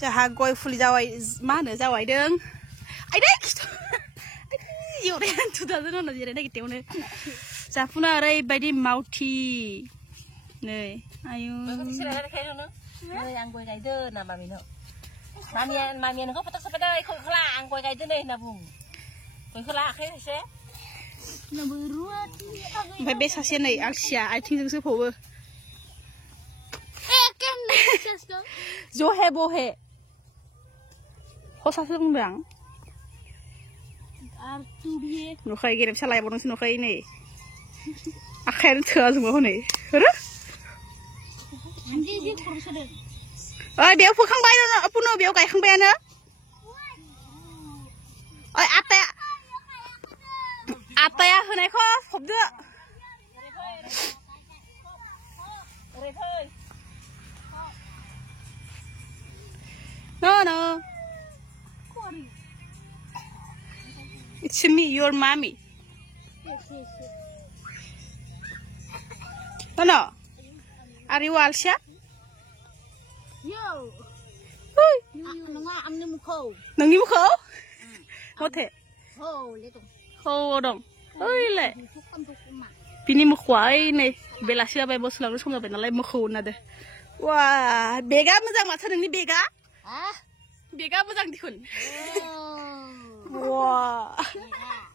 जोंहा गय फुलि जावाय मा होनो जावायदों आइदै एवनाया थुदाजों उनाव जिरायना गितेवनो जाफुना ओरैबायदि मावथि नै आयु आं गय गायदो ना मामिनो मामिया नोंखौ फटक साफायदो इखौ खोला आं गय गायदो नै होनना बुं गय खोला आखाइ एसे ओमफ्राय बे सासे नै आलसिया आथिंजोंसो फबो जहे बहे हसासो बुंदों आं नुखायो गेरेमसा लायबावदोंसो नुखायो नै आखायानो थोआ जोंबो हनै ओइ बेयाव फोखांबाय पुनु बेयाव गायखांबायानो ओइ आताया होनायखौ फबदो No. It's me, your mommy. No. Are you Alsha? Yo. Oi. I'm the Muko. Nang Muko? What? Oh, little. Oh, dong. Oi, le. Pini Mukwai, ne. Belasia by Bosla, some of the like Muko, nade. Wah, bega mazang maternity bega? Bega mazang dikun. Wah,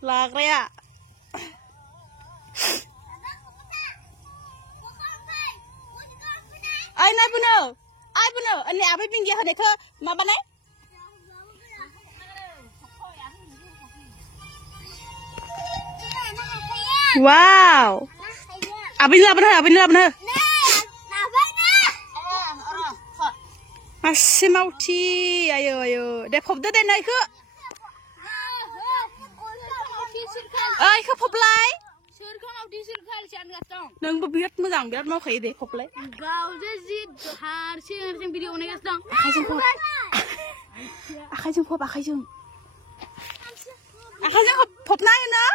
lagrea. I never know. And the other thing you had a car, Mabane? Wow. I've been loving her. Asimauti, ayo. They pop the day night. I could pop lie. Nung beat Muzang, beat Mokai, they pop like. Hard seeing video on us down. I hasn't pop. Pop nine, no?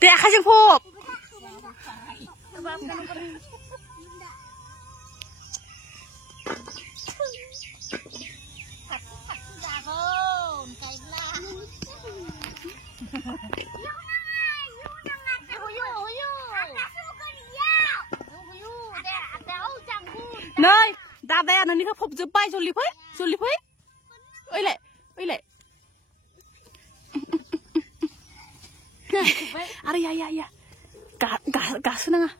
There hasn't pop. Nơi, đạp đây nó đi khắp phục giúp bay rồi lip ấy. Ơi lệ. Ada ya. Gas seneng ah.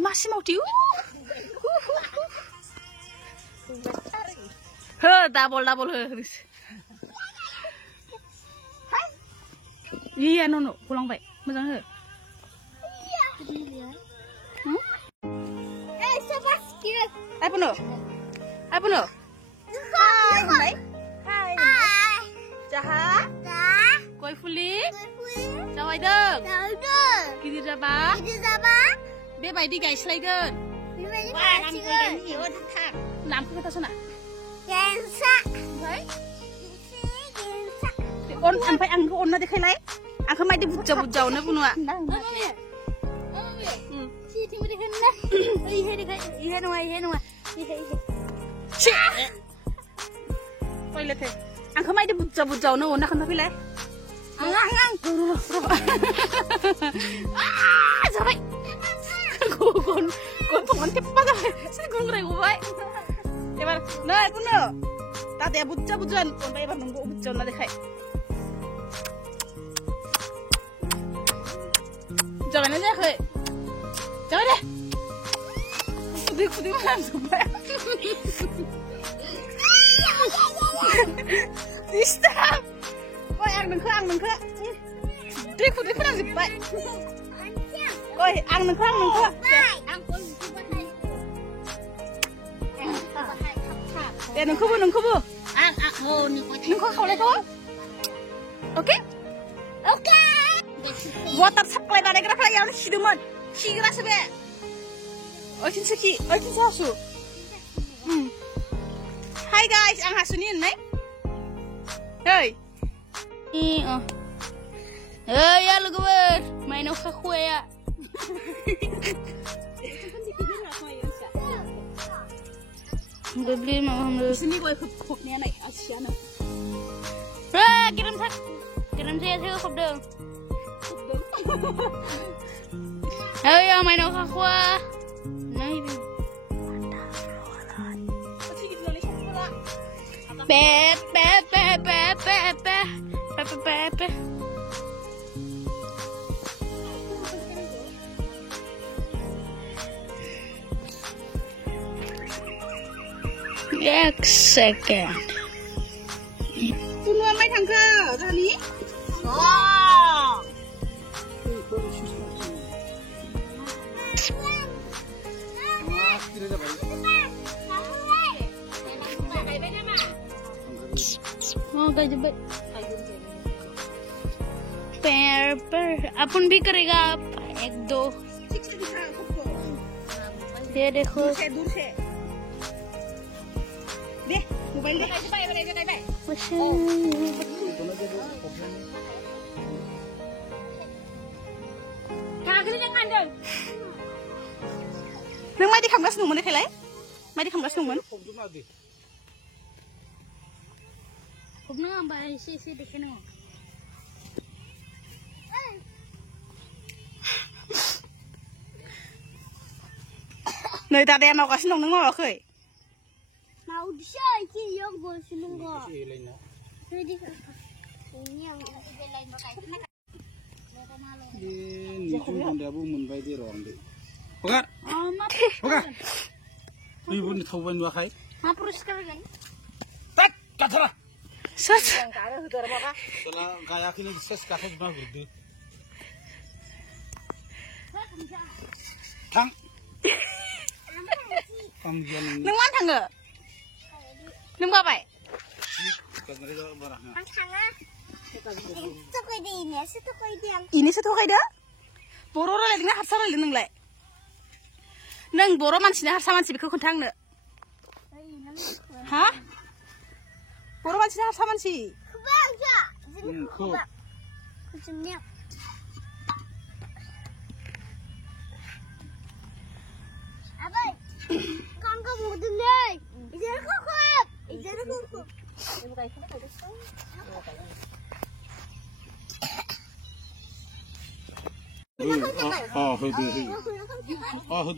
Masih mau tiu. Double. Iya no pulang baik. Mazang he. Apa no? Hai. Jaha? Koi fuli? Jawai dong. Gidir jaba? Be baidi guys laiden. Wah, nam koi dan hiu tak. Nam koi ta sana. Gensa. Hai? On sampai ang on na dekai lai. Ang mai di bujau na punua. Ihe nuai. Toilet he. Ang kamay di bujau na ona kan tapi lai. Ang. Sampai. Kon pongan tepat dah. Sini kon rai gue. Ebar, nah puno. Tadi bujauan, kon bai ebar nunggu bujau na dekai. Jangan aja ke. Jangan deh. Kudu kan supaya. Stop. Ôi ăn đừng khơ. Đi kan supaya. Ôi ăn đừng khơ. Để đừng khơ. Ăn hồ đừng khơ lại thôi. Ok. Water supply dari kerana yang hiduman, hidup sebe. Oitin hasu. Hi guys, ang hasu ni nai. Hey. Ya lu gue, main aku ya. Gue beli mau ambil. Di sini gue khupnya naik Asiana. Kirim saya khub dong. Ayo main aku Nah ini. Second. Tunggu mai thằng cơ, ra ní. Oh, gak jebet. Per. अपन भी करेगा आप 1-2. ये देखो. दूर से. दे, मोबाइल दे. Nang mai di kamgas nungmun kay lai? Mai di kamgas nungmun? Khub na ba si dekin mo. Nơi ta đem mau kasi nung nung mo khơi. Mau siya iki yo go sinunggo. Pwede ka. Ini yang lain ba kay. Ni cuma dia bu mun bai di rong di. Oke. Oke. Ibu ni tahu ban ba kai? Ma purus ka gan. Tak kacara. Sat. Setelah kayak ini ses kakek mah gede. Tang. Pambian ini. Nung man thằng ngờ. Nung ba bai? Kadang itu barangnya. Itu kay din ya, itu kay din. Ini satu kay dah. Boro ra leding harsa ra leding lai. Nang boro mansina harsa mansi biko kontang ne. Hah? Boro mansina harsa mansi. Kubang ja. Kok. Kucingnya. Abai. Kang ka mo dun dai. Ijar ko ko. Ijar ko ko. Itu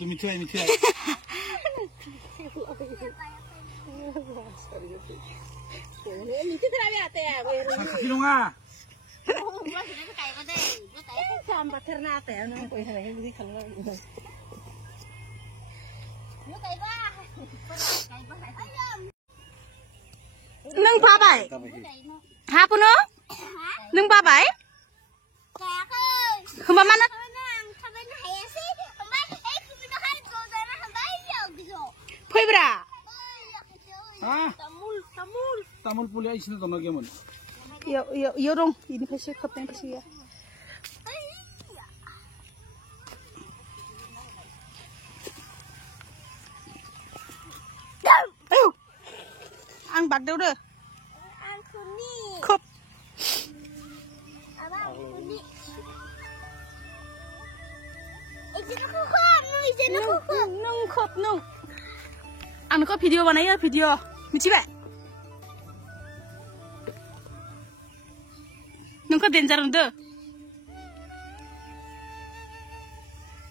mitai. Kasih dong ah. Sampai ternate, nang koi sana yang budi kalau. Nung ba bai? Ha puno? Nung ba bai? Kaya ko. Kumba mana? Sabi na haya si. Ambay, kuminohan ko dara hambay yo biso. Phoi bra. Ah. Tamul pulia isna tono gemon. Yo dong. Ini pasti khapeng pasti ya. Ayo. Ang bag đâu deh. Ang kuni. Khop. Abang kuni. Ijan aku khop, ijan aku khop. Nung khop nung. Ang ko video banaya video. Michi ba? Nung ko danger ndu.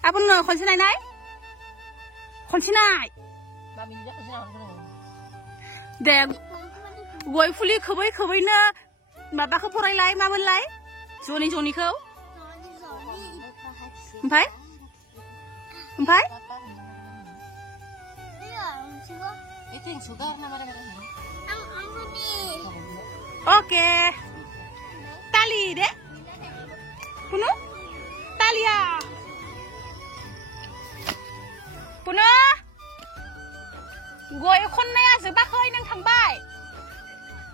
Apun no khonsi nai nai? Khonsi nai. Mami dia kasi na ako. Deh, goi fuli khabai na maba ko porai lai ma ban lai. Joni ko. Empai? Iya, siapa? Itu yang sugar nama dia. Ang kuni. Oke. Tali deh. Puno? Tali ya. Puno? Goi khonnya jobakhoi nang thangbai.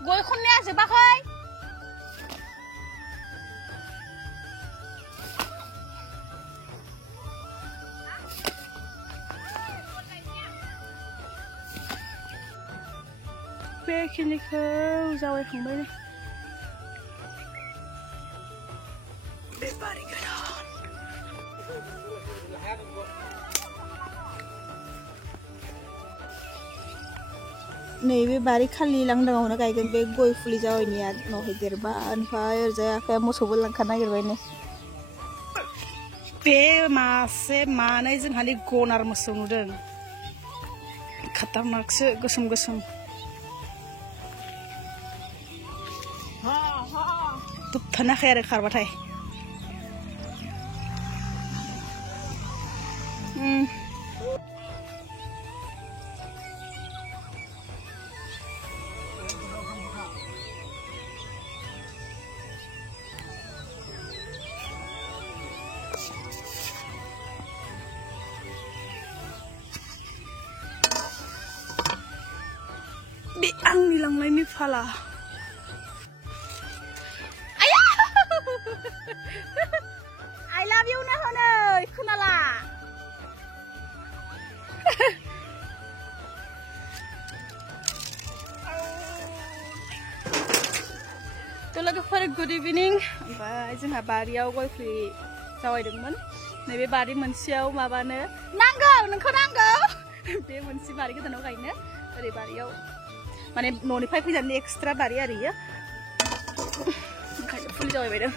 Goi khonnya jobakhoi. Bekini kau jauh thangbai ne. Bebari garon. नैबे बारि खालि लांदाङावनो गायगोन बे गय फुलि जावैनाया उनावहाय देरबा ओमफ्राय ओरैजाय आफाया मोसौबो लांखानो नागिरबायनो बे मासे मानै जोंहानि गनार मोसौ नुदों खाटारनाकसो गोसोम गोसोम दबथानो हाखाया आरो खारबाथाय बे आंनि लांनायनि फाला I love you ना होनो खोनाला तो लोगोफोर गुड इभिनिं ओमफ्राय जोंहा बारियाव गय फुलि जावायदोंमोन नैबे बारि मोनसेयाव माबानो नांगौ नोंखौ नांगौ बे मोनसे बारि गोदानाव गायनो ओरै बारियाव माने न'निफ्राय फैनानै एक्सट्रा बारि आरो इयो ओंखायनो फुलि जावायबायदों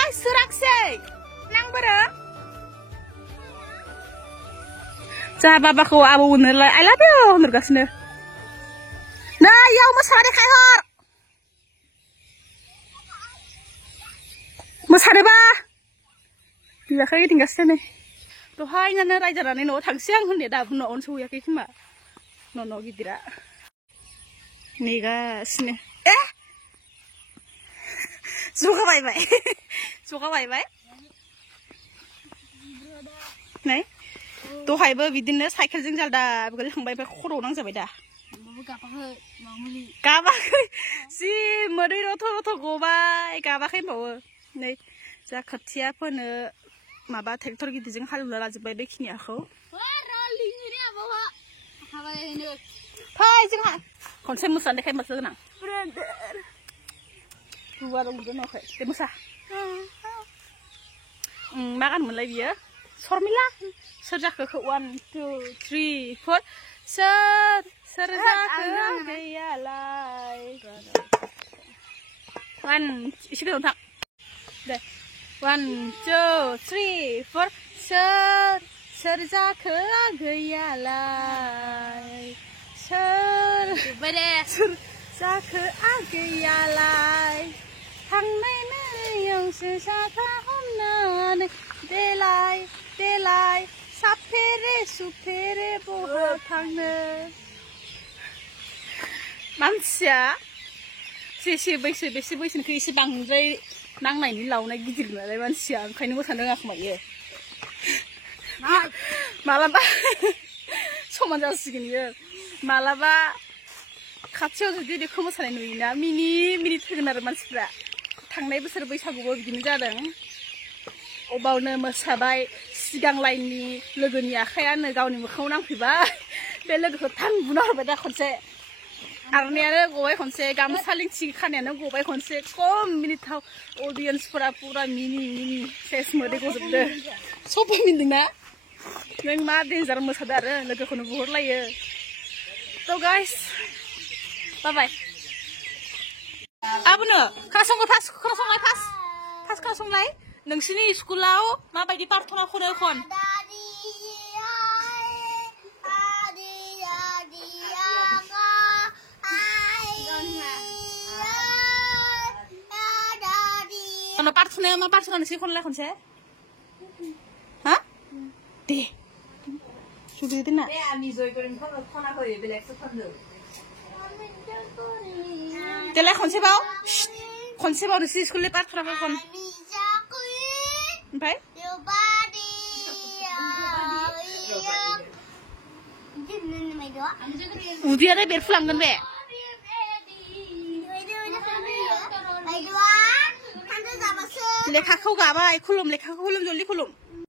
आइ सोराखसै नांबोरो जा बाबाखौ आबौ होनोलाय आइ लाभ इउ होनगासिनो नै इयाव मोसानाय देखायहर मोसानोबा बिमाखौ गिदिंगासिनो नै दहायनानो रायजानानै न'आव थांसै आं होननाया दाबो न'आवनो सहैयाखै खोमा न' गिदिरा नेगासिनो जगाबायबाय नै दहायबो बिदिनो साइकेलजों जालदा गोलैखांबाय ओमफ्राय खर'आव नांजाबाय दा गाबाखै जि मोदै रथ' रथ' गबाय गाबाखै होनबावो नै जा खोथिया फोनो माबा ट्रेक्टर गिदिरजों हालेवना लाजोब्बाय बेखिनियाखौ फै जोंहा खनसे मोसानो देखाय मोसा गोनां गुवार उन्दुनो न'खै दे मोसा मा गानमोनलाय बियो शर्मिला सोर जाखो 1 2 3 4 सोर जाखो गैयालाय 1 एसे गोजान थां दे 1 2 3 4 सोर जाखो गैयालाय सोर जाखो गैयालाय थांनाय नैयावसो साथा हमनानै देलाय साफेरे सुफेरे बहा थांनो मानसिया बेसे बैसोनिखौ एसे बांद्राय नांनायनि लावनाय गिदिर नालाय मानसिया ओंखायनो मोसानो रोङाखोमा बियो मालाबा समान जासिगोन बियो मालाबा खाथियाव जुदि बेखौ मोसानाय नुयोना मिनि फैगोन आरो मानसिफ्रा थांनाय बोसोर बैसागुबो बिदिनो जादों अबावनो मोसाबाय सिगां लाइननि लोगोनि आखायानो गावनि मोखाङाव नांफैबाय बे लोगोखौ थां बुना हरबाय दा खनसे आरनायानो गबाय खनसे गामसा लिंथि खानायानो गबाय खनसे खम मिनिथाव अडियेन्सफोरा पुरा मिनि सेस मोदै गजोबदो सबबो मिनिदोंना नों मा डेन्जार मोसादो आरो लोगोखौनो बुहरलायो तो गाइस बाय बाय आबुनो खोनासंलाय फार्स्ट खोनासंलाय नोंसिनि स्कुलाव माबायदि प्रार्थना खनो खन प्रार्थनाया मा प्रार्थना नोंसिनि खनलाय खनसे हा दे सुदो ना देलाय खनसेबाव नोंसिनि स्कुलनि प्रार्थनाखौ खन ओमफ्राय उदैयानो बेरफुलांगोन बे लेखाखौ गाबाय खुलुम लेखाखौ खुलुम जल्दि खुलुम